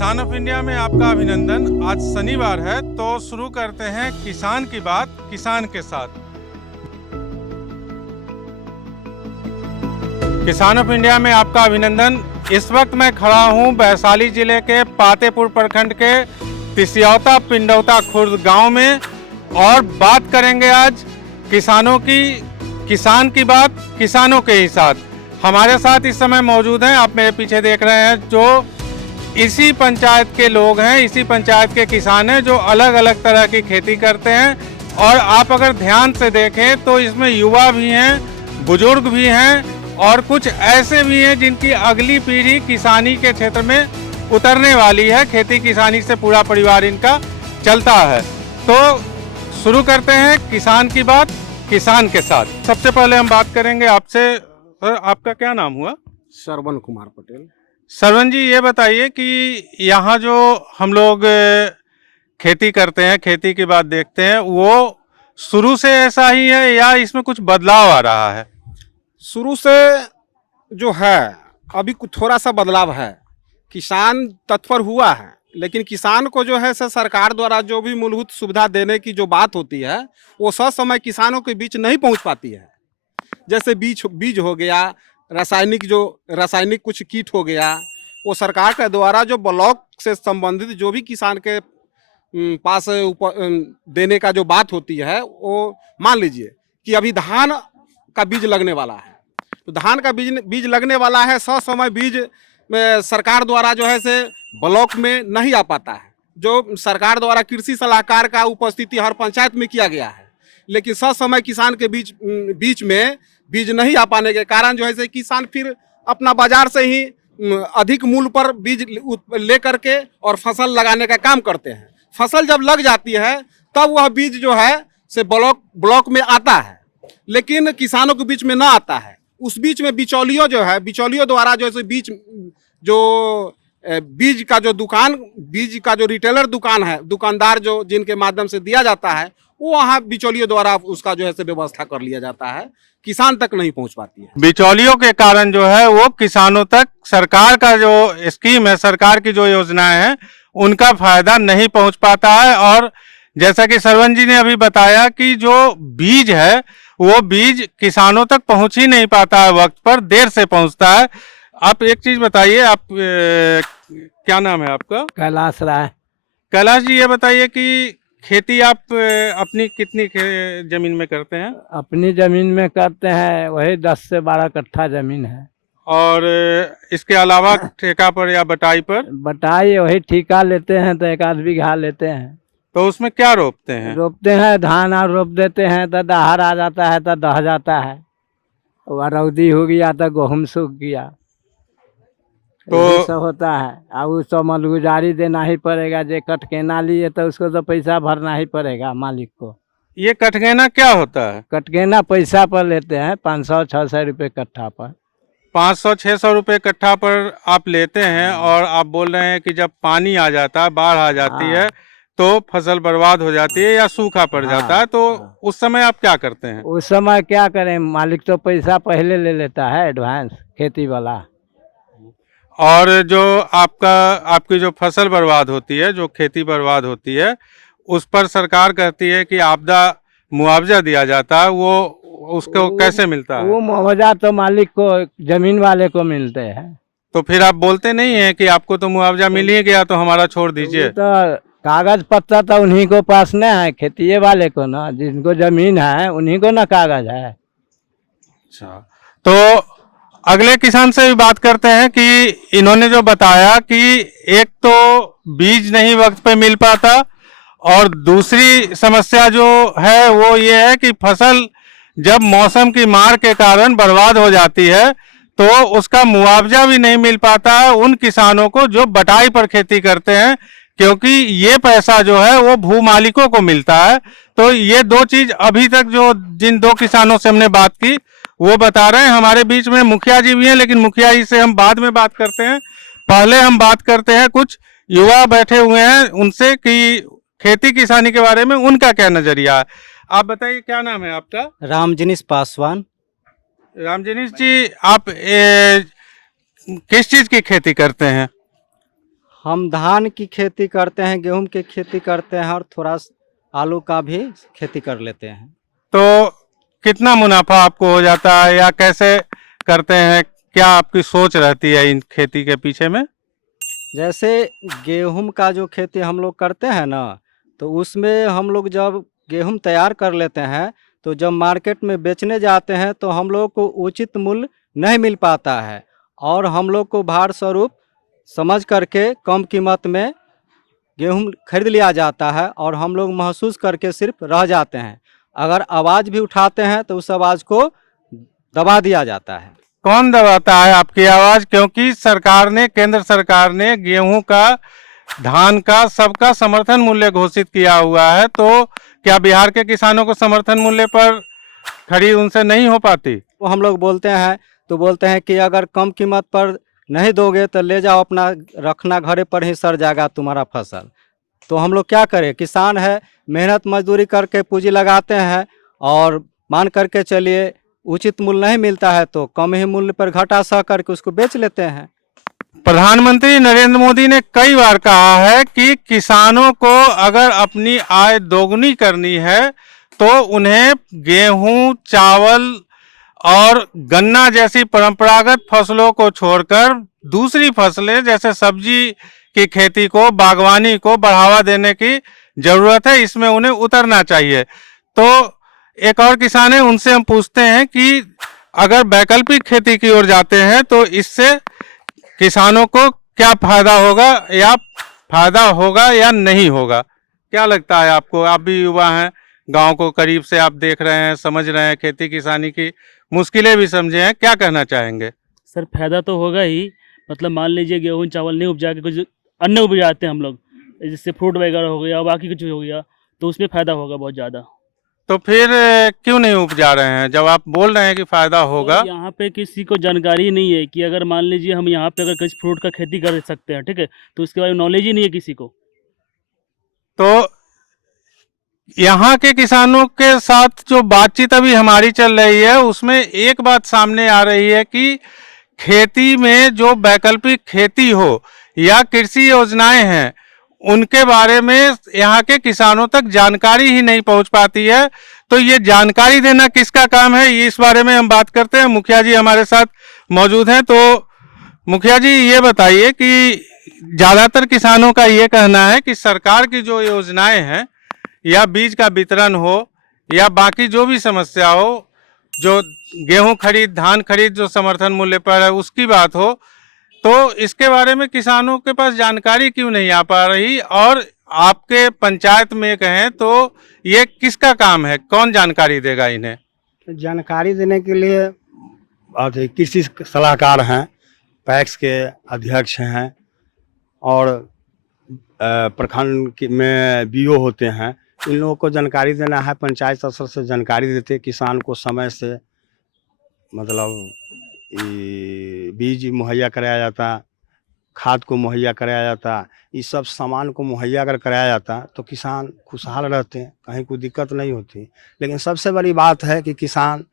किसान of India में आपका अभिनंदन। आज शनिवार है तो शुरू करते हैं किसान की बात किसान के साथ। किसान ऑफ इंडिया में आपका अभिनंदन। इस वक्त मैं खड़ा हूं वैशाली जिले के पातेपुर प्रखंड के तिसियौता पिंडौता खुर्द गांव में और बात करेंगे आज किसानों की। किसान की बात किसानों के ही साथ। हमारे साथ इस समय मौजूद हैं, आप मेरे पीछे देख रहे हैं, जो इसी पंचायत के लोग हैं, इसी पंचायत के किसान हैं जो अलग अलग तरह की खेती करते हैं। और आप अगर ध्यान से देखें तो इसमें युवा भी हैं, बुजुर्ग भी हैं और कुछ ऐसे भी हैं जिनकी अगली पीढ़ी किसानी के क्षेत्र में उतरने वाली है। खेती किसानी से पूरा परिवार इनका चलता है। तो शुरू करते हैं किसान की बात किसान के साथ। सबसे पहले हम बात करेंगे आपसे। सर, आपका क्या नाम हुआ? श्रवण कुमार पटेल। श्रवण जी, ये बताइए कि यहाँ जो हम लोग खेती करते हैं, खेती की बात देखते हैं, वो शुरू से ऐसा ही है या इसमें कुछ बदलाव आ रहा है? शुरू से जो है अभी कुछ थोड़ा सा बदलाव है। किसान तत्पर हुआ है, लेकिन किसान को जो है सरकार द्वारा जो भी मूलभूत सुविधा देने की जो बात होती है वो ससमय किसानों के बीच नहीं पहुंच पाती है। जैसे बीज हो गया, रासायनिक कुछ कीट हो गया, वो सरकार के द्वारा जो ब्लॉक से संबंधित जो भी किसान के पास देने का जो बात होती है, वो मान लीजिए कि अभी धान का बीज लगने वाला है, तो धान का बीज लगने वाला है, ससमय बीज में सरकार द्वारा जो है से ब्लॉक में नहीं आ पाता है। जो सरकार द्वारा कृषि सलाहकार का उपस्थिति हर पंचायत में किया गया है, लेकिन ससमय किसान के बीच में बीज नहीं आ पाने के कारण जो है से किसान फिर अपना बाजार से ही अधिक मूल्य पर बीज ले करके और फसल लगाने का काम करते हैं। फसल जब लग जाती है तब वह बीज जो है से ब्लॉक में आता है, लेकिन किसानों के बीच में ना आता है। उस बीच में बिचौलियों जो है, बिचौलियों द्वारा जो है बीज का जो रिटेलर दुकान है, दुकानदार जो जिनके माध्यम से दिया जाता है, वो वहाँ बिचौलियों द्वारा उसका जो है से व्यवस्था कर लिया जाता है, किसान तक नहीं पहुंच पाती है। बिचौलियों के कारण जो है वो किसानों तक सरकार का जो स्कीम है, सरकार की जो योजनाएं हैं, उनका फायदा नहीं पहुंच पाता है। और जैसा कि श्रवण जी ने अभी बताया कि जो बीज है वो बीज किसानों तक पहुंच ही नहीं पाता है, वक्त पर देर से पहुंचता है। आप एक चीज बताइए, आप क्या नाम है आपका? कैलाश राय। कैलाश जी, ये बताइए कि खेती आप अपनी कितनी जमीन में करते हैं? अपनी जमीन में करते हैं वही 10 से 12 कट्ठा जमीन है। और इसके अलावा ठेका पर या बटाई पर? बटाई वही ठेका लेते हैं तो 1 आध बीघा लेते हैं। तो उसमें क्या रोपते हैं? रोपते हैं धान और रोप देते हैं तो दहाड़ आ जाता है तो दह जाता है, रौदी हो गया तो गेहूँ सूख गया, तो सब होता है। अब उसको मलगुजारी देना ही पड़ेगा। जो कटकेना लिए तो उसको तो पैसा भरना ही पड़ेगा मालिक को। ये कटगेना क्या होता है? कटकेना पैसा पर लेते हैं 500-600 रुपये कट्ठा पर। 500-600 रुपये कट्ठा पर आप लेते हैं। और आप बोल रहे हैं कि जब पानी आ जाता है, बाढ़ आ जाती है तो फसल बर्बाद हो जाती है या सूखा पड़ जाता है, तो उस समय आप क्या करते हैं? उस समय क्या करें, मालिक तो पैसा पहले ले लेता है एडवांस, खेती वाला। और जो आपकी जो फसल बर्बाद होती है, जो खेती बर्बाद होती है, उस पर सरकार कहती है कि आपदा मुआवजा दिया जाता है, वो उसको कैसे मिलता है? वो मुआवजा तो मालिक को, जमीन वाले को मिलते हैं। तो फिर आप बोलते नहीं है कि आपको तो मुआवजा मिल ही गया तो हमारा छोड़ दीजिए? तो कागज पत्तर तो उन्हीं को पास नहीं है, खेती वाले को ना, जिनको जमीन है उन्हीं को ना कागज है। अच्छा, तो अगले किसान से भी बात करते हैं कि इन्होंने जो बताया कि एक तो बीज नहीं वक्त पे मिल पाता और दूसरी समस्या जो है वो ये है कि फसल जब मौसम की मार के कारण बर्बाद हो जाती है तो उसका मुआवजा भी नहीं मिल पाता है उन किसानों को जो बटाई पर खेती करते हैं, क्योंकि ये पैसा जो है वो भू मालिकों को मिलता है। तो ये दो चीज अभी तक जो जिन दो किसानों से हमने बात की वो बता रहे हैं। हमारे बीच में मुखिया जी भी हैं, लेकिन मुखिया जी से हम बाद में बात करते हैं। पहले हम बात करते हैं कुछ युवा बैठे हुए हैं उनसे कि खेती किसानी के बारे में उनका क्या नजरिया है। आप बताइए, क्या नाम है आपका? रामजनीश पासवान। रामजनीश जी, आप किस चीज की खेती करते हैं? हम धान की खेती करते हैं, गेहूं की खेती करते हैं और थोड़ा आलू का भी खेती कर लेते हैं। तो कितना मुनाफा आपको हो जाता है या कैसे करते हैं, क्या आपकी सोच रहती है इन खेती के पीछे में? जैसे गेहूं का जो खेती हम लोग करते हैं ना, तो उसमें हम लोग जब गेहूं तैयार कर लेते हैं तो जब मार्केट में बेचने जाते हैं तो हम लोग को उचित मूल्य नहीं मिल पाता है और हम लोग को भार स्वरूप समझ करके कम कीमत में गेहूं खरीद लिया जाता है और हम लोग महसूस करके सिर्फ रह जाते हैं। अगर आवाज़ भी उठाते हैं तो उस आवाज़ को दबा दिया जाता है। कौन दबाता है आपकी आवाज? क्योंकि सरकार ने, केंद्र सरकार ने गेहूं का, धान का, सबका समर्थन मूल्य घोषित किया हुआ है, तो क्या बिहार के किसानों को समर्थन मूल्य पर खरीद उनसे नहीं हो पाती? वो हम लोग बोलते हैं तो बोलते हैं कि अगर कम कीमत पर नहीं दोगे तो ले जाओ, अपना रखना घरे पर ही सड़ जाएगा तुम्हारा फसल। तो हम लोग क्या करें, किसान है, मेहनत मजदूरी करके पूंजी लगाते हैं और मान करके चलिए उचित मूल्य नहीं मिलता है तो कम ही मूल्य पर घटा सह करके उसको बेच लेते हैं। प्रधानमंत्री नरेंद्र मोदी ने कई बार कहा है कि किसानों को अगर अपनी आय दोगुनी करनी है तो उन्हें गेहूं, चावल और गन्ना जैसी परंपरागत फसलों को छोड़कर दूसरी फसलें जैसे सब्जी की खेती को, बागवानी को बढ़ावा देने की जरूरत है, इसमें उन्हें उतरना चाहिए। तो एक और किसान है, उनसे हम पूछते हैं कि अगर वैकल्पिक खेती की ओर जाते हैं तो इससे किसानों को क्या फायदा होगा या नहीं होगा? क्या लगता है आपको? आप भी युवा हैं, गांव को करीब से आप देख रहे हैं, समझ रहे हैं, खेती किसानी की मुश्किलें भी समझे हैं, क्या कहना चाहेंगे? सर फायदा तो होगा ही। मतलब मान लीजिए गेहूं चावल नहीं उपजा के कुछ अन्य उपजाते हैं हम लोग, जैसे फ्रूट वगैरह हो गया, बाकी कुछ हो गया, तो उसमें फ़ायदा होगा बहुत ज़्यादा। तो फिर क्यों नहीं उपजा रहे हैं जब आप बोल रहे हैं कि फायदा होगा? और यहाँ पे किसी को जानकारी नहीं है कि अगर मान लीजिए हम यहाँ पे अगर कुछ फ्रूट का खेती कर सकते हैं, ठीक है, तो उसके बारे में नॉलेज ही नहीं है किसी को। तो यहाँ के किसानों के साथ जो बातचीत अभी हमारी चल रही है उसमें एक बात सामने आ रही है कि खेती में जो वैकल्पिक खेती हो या कृषि योजनाएं हैं उनके बारे में यहाँ के किसानों तक जानकारी ही नहीं पहुँच पाती है। तो ये जानकारी देना किसका काम है, इस बारे में हम बात करते हैं। मुखिया जी हमारे साथ मौजूद हैं। तो मुखिया जी ये बताइए कि ज़्यादातर किसानों का ये कहना है कि सरकार की जो योजनाएं हैं या बीज का वितरण हो या बाकी जो भी समस्या हो, जो गेहूं खरीद, धान खरीद जो समर्थन मूल्य पर है उसकी बात हो, तो इसके बारे में किसानों के पास जानकारी क्यों नहीं आ पा रही? और आपके पंचायत में कहें तो ये किसका काम है, कौन जानकारी देगा इन्हें? जानकारी देने के लिए कृषि सलाहकार हैं, पैक्स के अध्यक्ष हैं और प्रखंड में बीओ होते हैं। इन लोगों को जानकारी देना है, पंचायत स्तर से जानकारी देते, किसान को समय से मतलब बीज मुहैया कराया जाता, खाद को मुहैया कराया जाता, इस सब सामान को मुहैया अगर कराया जाता तो किसान खुशहाल रहते हैं, कहीं कोई दिक्कत नहीं होती। लेकिन सबसे बड़ी बात है कि किसान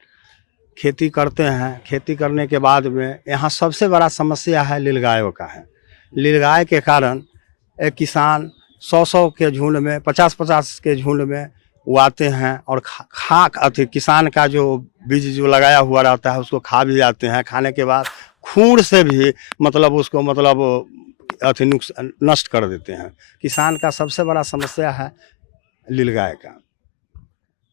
खेती करते हैं, खेती करने के बाद में यहाँ सबसे बड़ा समस्या है नीलगायों का है। नीलगाय के कारण एक किसान 100-100 के झुंड में, 50-50 के झुंड में वो आते हैं और खाक किसान का जो बीज जो लगाया हुआ रहता है उसको खा भी जाते हैं। खाने के बाद खून से भी मतलब उसको मतलब नष्ट कर देते हैं। किसान का सबसे बड़ा समस्या है नीलगाय का।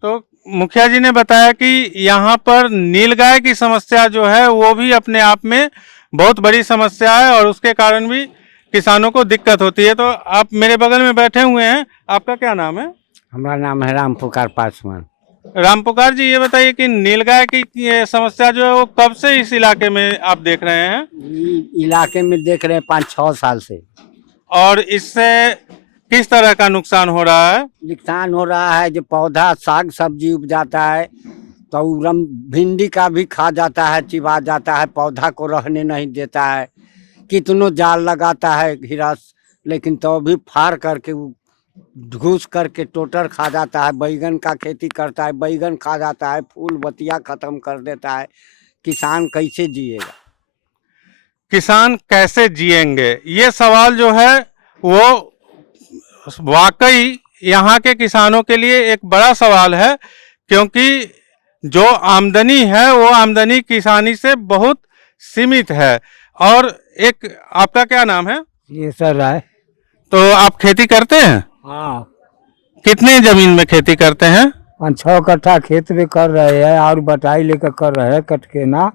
तो मुखिया जी ने बताया कि यहाँ पर नीलगाय की समस्या जो है वो भी अपने आप में बहुत बड़ी समस्या है और उसके कारण भी किसानों को दिक्कत होती है। तो आप मेरे बगल में बैठे हुए हैं, आपका क्या नाम है? हमारा नाम है राम पुकार पासवान। राम पुकार जी, ये बताइए कि नीलगाय की ये समस्या जो है वो कब से इस इलाके में आप देख रहे हैं? इलाके में देख रहे हैं 5-6 साल से। और इससे किस तरह का नुकसान हो रहा है? नुकसान हो रहा है, जो पौधा साग सब्जी उपजाता है तो भिंडी का भी खा जाता है, चिबा जाता है, पौधा को रहने नहीं देता है। कितनों जाल लगाता है घिरा, लेकिन तो भी फाड़ करके घुस करके टोटर खा जाता है। बैगन का खेती करता है, बैगन खा जाता है, फूल बतिया खत्म कर देता है। किसान कैसे जिएगा? किसान कैसे जिएंगे, ये सवाल जो है वो वाकई यहाँ के किसानों के लिए एक बड़ा सवाल है, क्योंकि जो आमदनी है वो आमदनी किसानी से बहुत सीमित है। और एक, आपका क्या नाम है? ये सर राय। तो आप खेती करते हैं? हाँ, कितने जमीन में खेती करते हैं? 5-6 कट्ठा खेत में कर रहे हैं और बटाई लेकर कर रहे हैं कटके ना,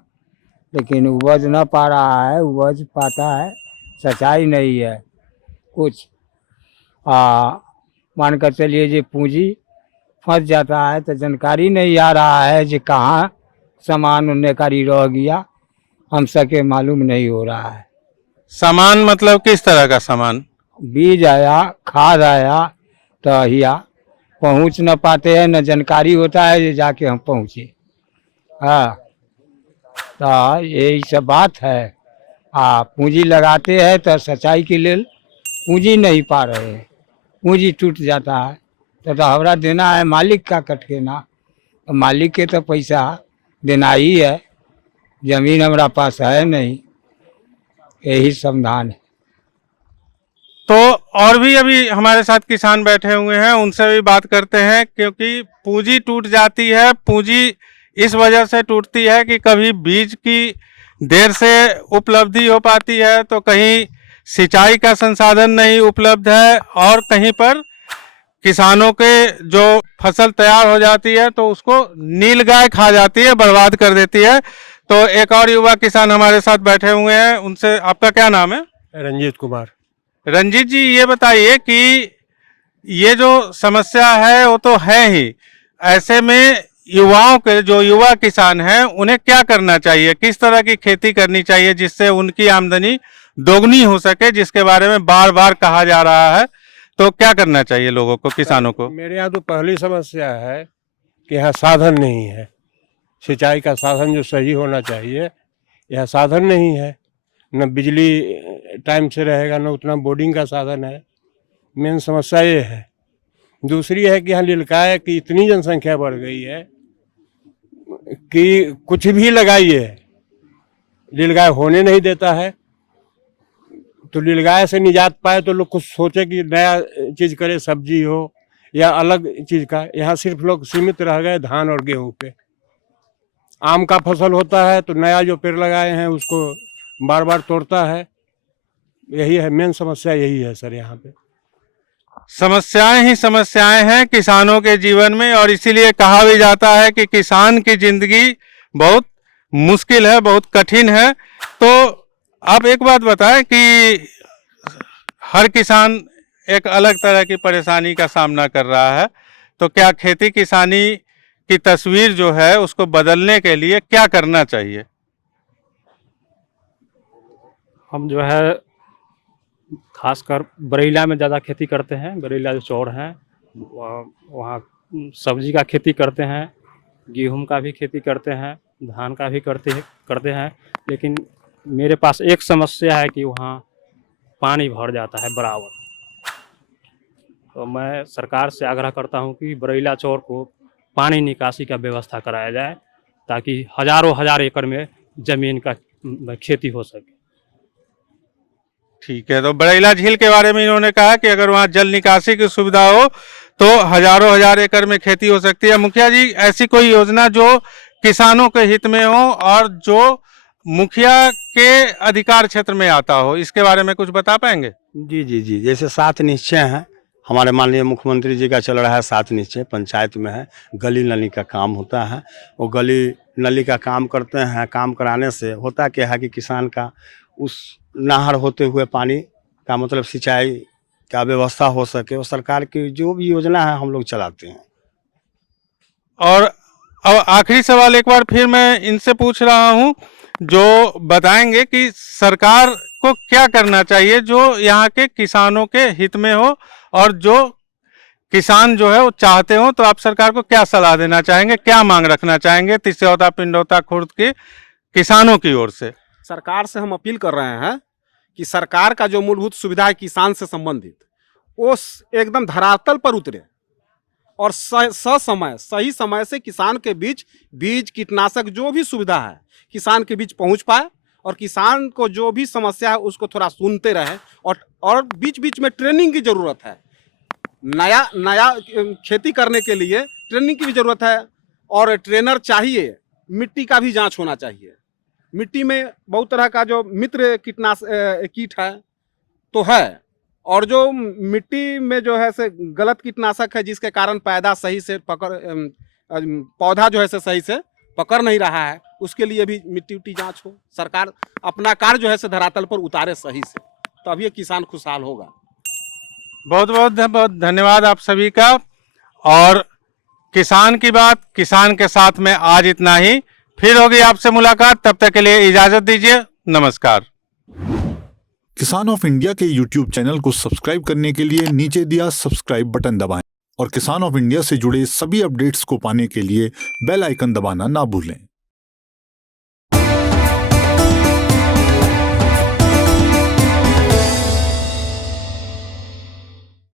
लेकिन उपज न पा रहा है। उपज पाता है, सच्चाई नहीं है कुछ। मान कर चलिए जे पूंजी फंस जाता है तो जानकारी नहीं आ रहा है जे कहाँ सामान उन्नेकारी रह गया, हम सके मालूम नहीं हो रहा है। सामान मतलब किस तरह का सामान? बीज आया, खाद आया, तो हिया पहुँच न पाते हैं, न जानकारी होता है जे जाके हम पहुँचे। हाँ, तो यही सब बात है। पूंजी लगाते हैं तो सच्चाई के लिए पूंजी नहीं पा रहे हैं, पूंजी टूट जाता है तो हमरा देना है मालिक का कट के ना, तो मालिक के तो पैसा देना ही है, जमीन हमारा पास है नहीं, यही समाधान है। तो और भी अभी हमारे साथ किसान बैठे हुए हैं, उनसे भी बात करते हैं, क्योंकि पूंजी टूट जाती है। पूंजी इस वजह से टूटती है कि कभी बीज की देर से उपलब्धि हो पाती है, तो कहीं सिंचाई का संसाधन नहीं उपलब्ध है, और कहीं पर किसानों के जो फसल तैयार हो जाती है तो उसको नीलगाय खा जाती है, बर्बाद कर देती है। तो एक और युवा किसान हमारे साथ बैठे हुए हैं, उनसे, आपका क्या नाम है? रंजीत कुमार। रंजीत जी, ये बताइए कि ये जो समस्या है वो तो है ही, ऐसे में युवाओं के, जो युवा किसान हैं, उन्हें क्या करना चाहिए, किस तरह की खेती करनी चाहिए जिससे उनकी आमदनी दोगुनी हो सके, जिसके बारे में बार बार कहा जा रहा है? तो क्या करना चाहिए लोगों को, किसानों को? मेरे यहाँ तो पहली समस्या है कि यहाँ साधन नहीं है, सिंचाई का साधन जो सही होना चाहिए, यह साधन नहीं है। न बिजली टाइम से रहेगा, न उतना बोर्डिंग का साधन है। मेन समस्या ये है। दूसरी है कि यहाँ नीलगाय की इतनी जनसंख्या बढ़ गई है कि कुछ भी लगाइए नीलगाय होने नहीं देता है। तो नीलगाय से निजात पाए तो लोग कुछ सोचे कि नया चीज़ करे, सब्जी हो या अलग चीज़ का। यहाँ सिर्फ लोग सीमित रह गए धान और गेहूं पे। आम का फसल होता है तो नया जो पेड़ लगाए हैं उसको बार बार तोड़ता है। यही है मेन समस्या, यही है सर यहाँ पे। समस्याएं ही समस्याएं हैं किसानों के जीवन में, और इसीलिए कहा भी जाता है कि किसान की जिंदगी बहुत मुश्किल है, बहुत कठिन है। तो आप एक बात बताएं कि हर किसान एक अलग तरह की परेशानी का सामना कर रहा है, तो क्या खेती किसानी की तस्वीर जो है उसको बदलने के लिए क्या करना चाहिए? हम जो है खासकर बरेला में ज़्यादा खेती करते हैं। बरेला जो चौड़ है वहाँ सब्जी का खेती करते हैं, गेहूं का भी खेती करते हैं, धान का भी करते हैं। लेकिन मेरे पास एक समस्या है कि वहाँ पानी भर जाता है बराबर। तो मैं सरकार से आग्रह करता हूँ कि बरेला चौड़ को पानी निकासी का व्यवस्था कराया जाए, ताकि हजारों हजार एकड़ में ज़मीन का खेती हो सके। ठीक है, तो बरेला झील के बारे में इन्होंने कहा कि अगर वहाँ जल निकासी की सुविधा हो तो हजारों हजार एकड़ में खेती हो सकती है। मुखिया जी, ऐसी कोई योजना जो किसानों के हित में हो और जो मुखिया के अधिकार क्षेत्र में आता हो, इसके बारे में कुछ बता पाएंगे? जी जी जी, जैसे 7 निश्चय हैं हमारे माननीय मुख्यमंत्री जी का, चल रहा है 7 निश्चय, पंचायत में है, गली नली का काम होता है। वो गली नली का काम करते हैं। काम कराने से होता क्या है कि किसान का उस नहर होते हुए पानी का मतलब सिंचाई का व्यवस्था हो सके, और सरकार की जो भी योजना है हम लोग चलाते हैं। और अब आखिरी सवाल एक बार फिर मैं इनसे पूछ रहा हूँ, जो बताएंगे कि सरकार को क्या करना चाहिए जो यहाँ के किसानों के हित में हो, और जो किसान जो है वो चाहते हो, तो आप सरकार को क्या सलाह देना चाहेंगे, क्या मांग रखना चाहेंगे तिसियौता पिंडौता खुर्द के किसानों की ओर से? सरकार से हम अपील कर रहे हैं कि सरकार का जो मूलभूत सुविधा है किसान से संबंधित, वो एकदम धरातल पर उतरे और सही समय से किसान के बीच बीज कीटनाशक जो भी सुविधा है किसान के बीच पहुंच पाए, और किसान को जो भी समस्या है उसको थोड़ा सुनते रहें, और बीच बीच में ट्रेनिंग की ज़रूरत है। नया खेती करने के लिए ट्रेनिंग की भी ज़रूरत है, और ट्रेनर चाहिए। मिट्टी का भी जांच होना चाहिए। मिट्टी में बहुत तरह का जो मित्र कीट है तो है, और जो मिट्टी में जो है से गलत कीटनाशक है जिसके कारण पैदा सही से पौधा जो है से सही से पकड़ नहीं रहा है, उसके लिए भी मिट्टी जांच हो। सरकार अपना कार्य जो है से धरातल पर उतारे सही से, तभी ये किसान खुशहाल होगा। बहुत बहुत धन्यवाद आप सभी का। और किसान की बात किसान के साथ में आज इतना ही। फिर होगी आपसे मुलाकात, तब तक के लिए इजाजत दीजिए। नमस्कार। किसान ऑफ इंडिया के YouTube चैनल को सब्सक्राइब करने के लिए नीचे दिया सब्सक्राइब बटन दबाएं और किसान ऑफ इंडिया से जुड़े सभी अपडेट्स को पाने के लिए बेल आइकन दबाना ना भूलें।